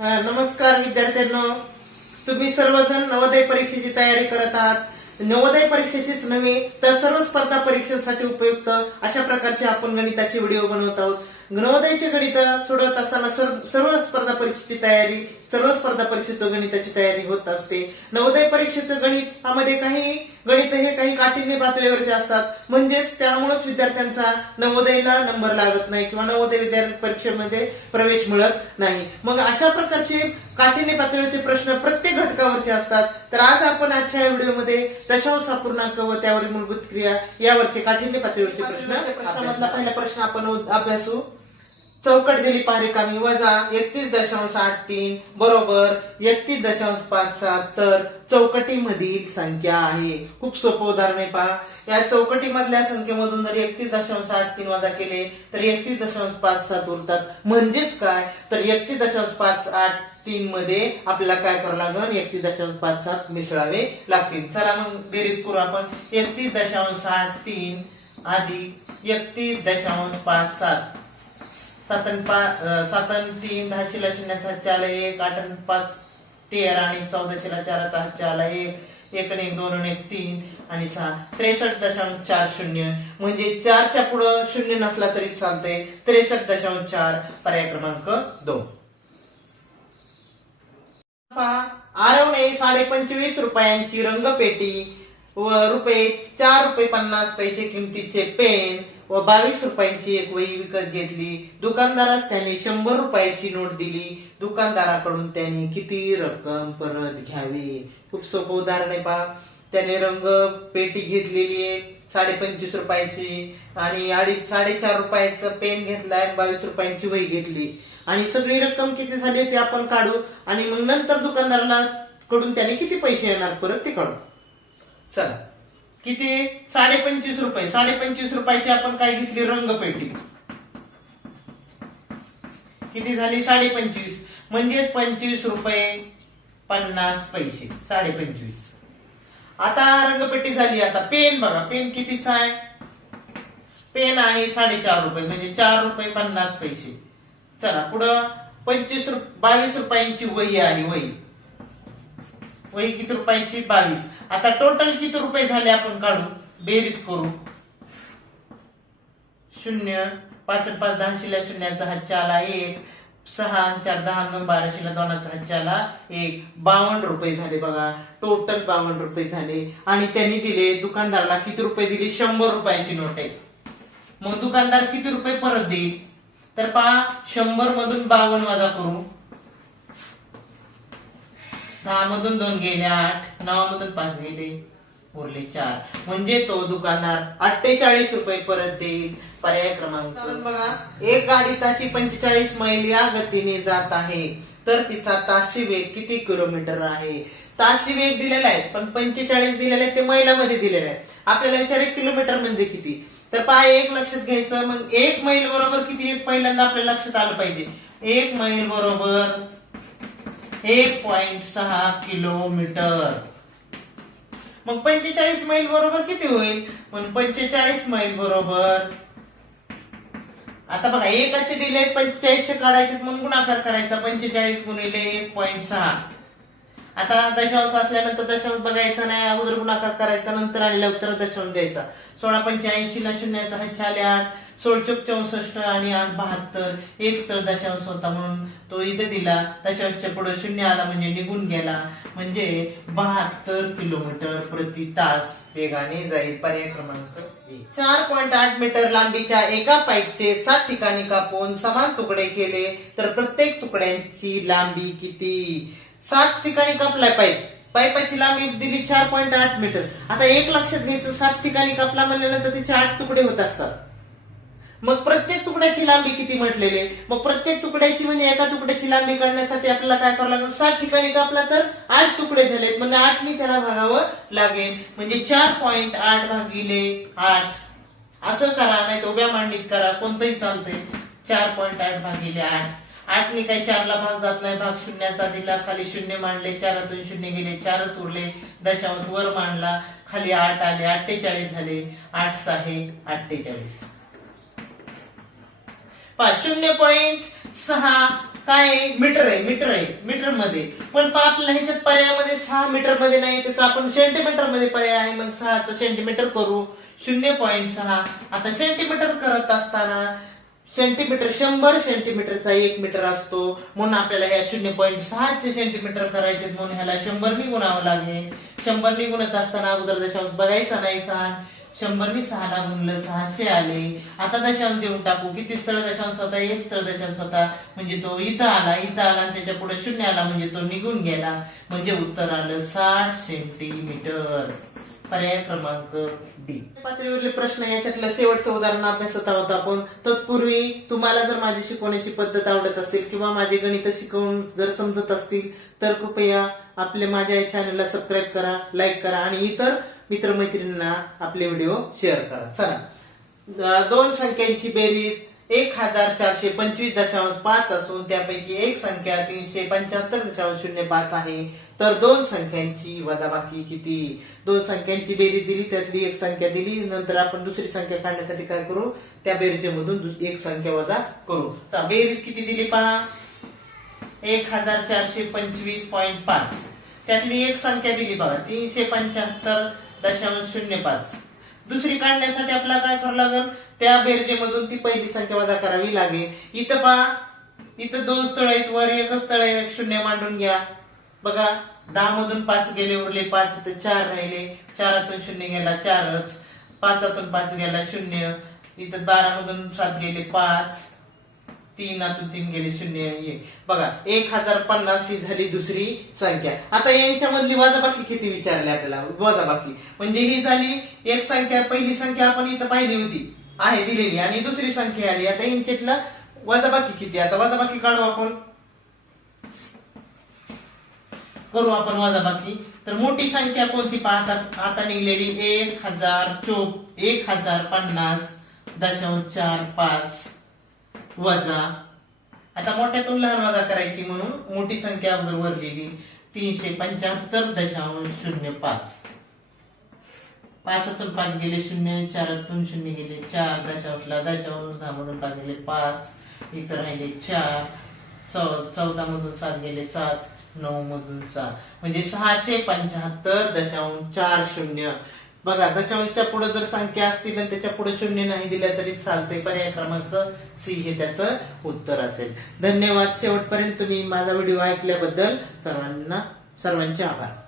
नमस्कार विद्यार्थ्यांनो. तुम्ही सर्वजण नवोदय परीक्षेची तयारी करत आहात. नवोदय परीक्षेचीच नव्हे तर सर्व स्पर्धा परीक्षांसाठी उपयुक्त अशा प्रकारचे आपण गणिताचे व्हिडिओ बनवत आहोत. नवोदयचे गणित सोडवत असताना सर्व सर्व स्पर्धा परीक्षेची तयारी सर्व स्पर्धा परीक्षेचं गणिताची तयारी होत असते. नवोदय परीक्षेचं गणित यामध्ये काही गणित हे काही काठिण्य पातळीवरचे असतात. म्हणजेच त्यामुळेच विद्यार्थ्यांचा नवोदयला नंबर लागत नाही किंवा नवोदय विद्यार्थी परीक्षेमध्ये प्रवेश मिळत नाही. मग अशा प्रकारचे काठिण्य पातळीचे प्रश्न प्रत्येक घटकावरचे असतात. तर आज आपण आजच्या या व्हिडिओमध्ये दशांश अपूर्णांक व त्यावरील मूलभूत क्रिया यावरचे काठिण्य पातळीवरचे प्रश्न प्रश्नामधला पहिला प्रश्न आपण अभ्यासू. चौकट दिली पारिकामी वजा एकतीस दशांश आठ तीन बरोबर एकतीस दशांश पाच सात तर चौकटीमधील संख्या आहे. खूप सोपं उदाहरण आहे पहा. या चौकटीमधल्या संख्येमधून जर एकतीस दशांश आठ तीन वजा केले तर एकतीस दशांश पाच सात उरतात. म्हणजेच काय? तर एकतीस दशांश पाच आठ तीन मध्ये आपल्याला काय करावं लागेल? एकतीस दशांश पाच सात मिसळावे लागतील. चला मग बेरीज करू आपण. एकतीस दशांश आठ तीन अधिक एकतीस दशांश पाच सात. सातन पाच सातन तीन दहाशीला शून्याचा हातच्याला एक आठ पाच तेरा आणि चौदाशेला चाराचा हातच्याला एक एक आणि एक दोन आणि एक तीन आणि सहा. त्रेसष्ट दशांश चार शून्य. म्हणजे चारच्या पुढं शून्य नसला तरी चालतंय. त्रेसष्ट दशांश चार पर्याय क्रमांक दोन. पहा आरवणे साडे पंचवीस रुपयांची रंगपेटी. व रुपये चार रुपये पन्नास पैसे किमतीचे पेन व बावीस रुपयांची एक वही विकत घेतली. दुकानदारास त्याने शंभर रुपयाची नोट दिली. दुकानदाराकडून त्याने किती रक्कम परत घ्यावी? खूप सोपं उदाहरण आहे पहा. त्याने रंग पेटी घेतलेली आहे साडे पंचवीस रुपयाची आणि अडीच साडेचार रुपयाचं पेन घेतलाय आणि बावीस रुपयांची वही घेतली. आणि सगळी रक्कम किती झाली ते आपण काढू आणि मग नंतर दुकानदाराला कडून त्याने किती पैसे येणार परत ते काढू. चला. किती? साडे पंचवीस रुपये. साडे पंचवीस रुपयाची आपण काय घेतली? रंगपेटी किती झाली? साडे पंचवीस म्हणजेच पंचवीस रुपये पन्नास पैसे. साडे पंचवीस आता रंगपेटी झाली. आता पेन बघा. पेन कितीचा आहे? पेन आहे साडेचार रुपये. म्हणजे चार रुपये पन्नास पैसे. चला. पुढं पंचवीस रुप बावीस रुपयांची वही आली वही. वही किती रुपयांची? बावीस. आता टोटल किती रुपये झाले आपण काढू? बेरीज करू. शून्य पाच पाच पाच दहाशीला शून्याचा हातच्या आला एक. सहा चार दहा नऊ बाराशेला दोनाचा हातच्या आला एक. बावन्न रुपये झाले बघा. टोटल बावन्न रुपये झाले. आणि त्यांनी दिले दुकानदाराला किती रुपये दिले? शंभर रुपयांची नोट आहे. मग दुकानदार किती रुपये परत देईल? तर पहा शंभर मधून बावन्न वजा करू. दहा मधून दोन गेले आठ नऊ मधून पाच गेले. उरले चार. म्हणजे तो दुकानदार अठ्ठेचाळीस रुपये परत देईल. पर्याय क्रमांक. बघा एक गाडी ताशी पंचेचाळीस मैल या गतीने जात आहे. तर तिचा ताशी वेग किती किलोमीटर आहे? ताशी वेग दिलेला आहे पण पंचेचाळीस दिलेला आहे ते मैलामध्ये दिलेलं आहे आपल्याला विचार एक किलोमीटर म्हणजे किती? तर पाय एक लक्षात घ्यायचं मग एक मैल बरोबर किती? एक पहिल्यांदा आपल्या लक्षात आलं पाहिजे. एक मैल बरोबर एक पॉइंट सहा किलोमीटर. मग पंचेचाळीस मैल बरोबर किती होईल? मग पंचेचाळीस मैल बरोबर. आता बघा एकाचे दिले पंचेचाळीसचे काढायचे म्हणून गुणाकार करायचा. पंचेचाळीस गुणिले एक पॉइंट सहा. आता दशांश असल्यानंतर दशांश बघायचा नाही अगोदर गुणाकार करायचा नंतर आलेल्या उत्तर दशांश द्यायचा सोळा पंच्याऐंशी ला शून्याचा हातच्या आले आठ सोळचुक चौसष्ट आणि आठ बहात्तर. एक स्थळ दशांश होता म्हणून तो इथे दिला. दशांशच्या पुढे शून्य आला म्हणजे निघून गेला. म्हणजे बहात्तर किलोमीटर प्रति तास वेगाने जाईल पर्याय क्रमांक चार पॉईंट आठ मीटर लांबीच्या एका पाईपचे सात ठिकाणी कापून समान तुकडे केले तर प्रत्येक तुकड्यांची लांबी किती? सात ठिकाणी कापलाय पाईप. पाईपाची लांबी दिली चार पॉईंट आठ मीटर आता एक लक्षात घ्यायचं सात ठिकाणी कापला म्हणल्यानंतर त्याचे आठ तुकडे होत असतात. मग प्रत्येक तुकड्याची लांबी किती म्हटलेले? मग प्रत्येक तुकड्याची म्हणजे एका तुकड्याची लांबी काढण्यासाठी आपल्याला काय करावं लागेल? सात ठिकाणी कापला तर आठ तुकडे झालेत. म्हणजे आठनी त्याला भागावं लागेल. म्हणजे चार पॉईंट आठ भागिले आठ. असं करा नाही तर उभ्या मांडीत करा. कोणतंही चालतंय. चार पॉईंट आठ भागिले आठ. आठने काही चारला भाग जात नाही. भाग शून्याचा दिला. खाली शून्य मांडले. चारातून शून्य गेले. चारच उरले. दशांश वर मांडला. खाली आठ आले. अठ्ठेचाळीस झाले. आठ सहा अठ्ठेचाळीस. पाच शून्य पॉईंट सहा काय मीटर आहे. मीटर आहे. मीटरमध्ये पण पहा आपल्याला ह्याच्यात पर्यायामध्ये सहा मीटरमध्ये नाही. त्याचा आपण सेंटीमीटरमध्ये पर्याय आहे. मग सहाचं सेंटीमीटर करू. शून्य पॉईंट सहा. आता सेंटीमीटर करत असताना सेंटीमीटर शंभर सेंटीमीटरचा एक मीटर असतो. म्हणून आपल्याला ह्या शून्य पॉईंट सहाचे सेंटीमीटर करायचे म्हणून ह्याला शंभरनी गुणावं लागेल. शंभरनी गुणत असताना अगोदर दशांश बघायचा नाही सहा. शंभरनी सहाला गुणलं सहाशे आले. आता दशांश देऊन टाकू. किती स्थळ दशांश होता? एक स्थळ दशांश होता. म्हणजे तो इथं आला इथं आला आणि त्याच्या पुढे शून्य आला. म्हणजे तो निघून गेला. म्हणजे उत्तर आलं साठ सेंटीमीटर. पर्याय क्रमांक डी पातळीवरील प्रश्न याच्यातलं शेवटचं उदाहरण अभ्यासत आहोत आपण. तत्पूर्वी तुम्हाला जर माझी शिकवण्याची पद्धत आवडत असेल किंवा माझे गणित शिकवून जर समजत असतील तर कृपया आपले माझ्या या चॅनलला सबस्क्राईब करा लाईक करा आणि इतर मित्रमैत्रिणींना आपले व्हिडिओ शेअर करा. चला. दोन संख्यांची बेरीज. एक हजार चारशे पंचवीस दशांश पाच असून त्यापैकी एक संख्या तीनशे पंच्याहत्तर दशांश शून्य पाच आहे. तर दोन संख्यांची वजाबाकी किती? दोन संख्यांची बेरीज दिली त्यातली एक संख्या दिली नंतर आपण दुसरी संख्या काढण्यासाठी काय करू? त्या बेरीजमधून दुस- एक संख्या वजा करू. बेरीज किती दिली पहा? एक हजार चारशे पंचवीस पॉईंट पाच. त्यातली एक संख्या दिली बघा तीनशे पंच्याहत्तर दशांश शून्य पाच. दुसरी काढण्यासाठी आपल्याला काय करावं लागेल? त्या बेरजेमधून ती पहिली संख्या वजा करावी लागेल. इथं पहा. इथं दोन स्थळ आहेत. वर एकच स्थळ आहे. शून्य मांडून घ्या. बघा दहा मधून पाच गेले उरले पाच इथं चार राहिले. चारातून शून्य गेला चारच. पाचातून पाच गेला शून्य. इथं बारा मधून सात गेले पाच. तीनातून तीन गेले शून्य बघा एक हजार पन्नास ही झाली दुसरी संख्या. आता यांच्यामधली वजाबाकी किती विचारली आपल्याला? वजाबाकी. म्हणजे ही झाली एक संख्या पहिली संख्या आपण इथं पाहिली होती. आहे दिलेली. आणि दुसरी संख्या आली. आता यांच्यातला वजाबाकी किती? आता वजाबाकी काढू आपण. करू आपण वजाबाकी. तर मोठी संख्या कोणती पाहतात? आता निघलेली एक हजार चोप एक हजार पन्नास दशांश चार पाच. वजा. आता मोठ्यातून लहान वजा करायची म्हणून मोठी संख्या अगोदर वर लिहिली तीनशे पंच्याहत्तर दशांश शून्य पाच. पाचातून पाच गेले शून्य चारातून शून्य गेले चार दशांशला दशांश दहामधून पाच गेले पाच इतर राहिले चार चौ चौदा मधून सात गेले सात नऊ मधून सात. म्हणजे सहाशे पंच्याहत्तर दशांश चार शून्य. बघा दशांशच्या पुढे जर संख्या असतील आणि त्याच्या पुढे शून्य नाही दिल्या तरी चालते पर्याय क्रमांक सी हे त्याचं उत्तर असेल. धन्यवाद. शेवटपर्यंत तुम्ही माझा व्हिडिओ ऐकल्याबद्दल सर्वांना सर्वांचे आभार.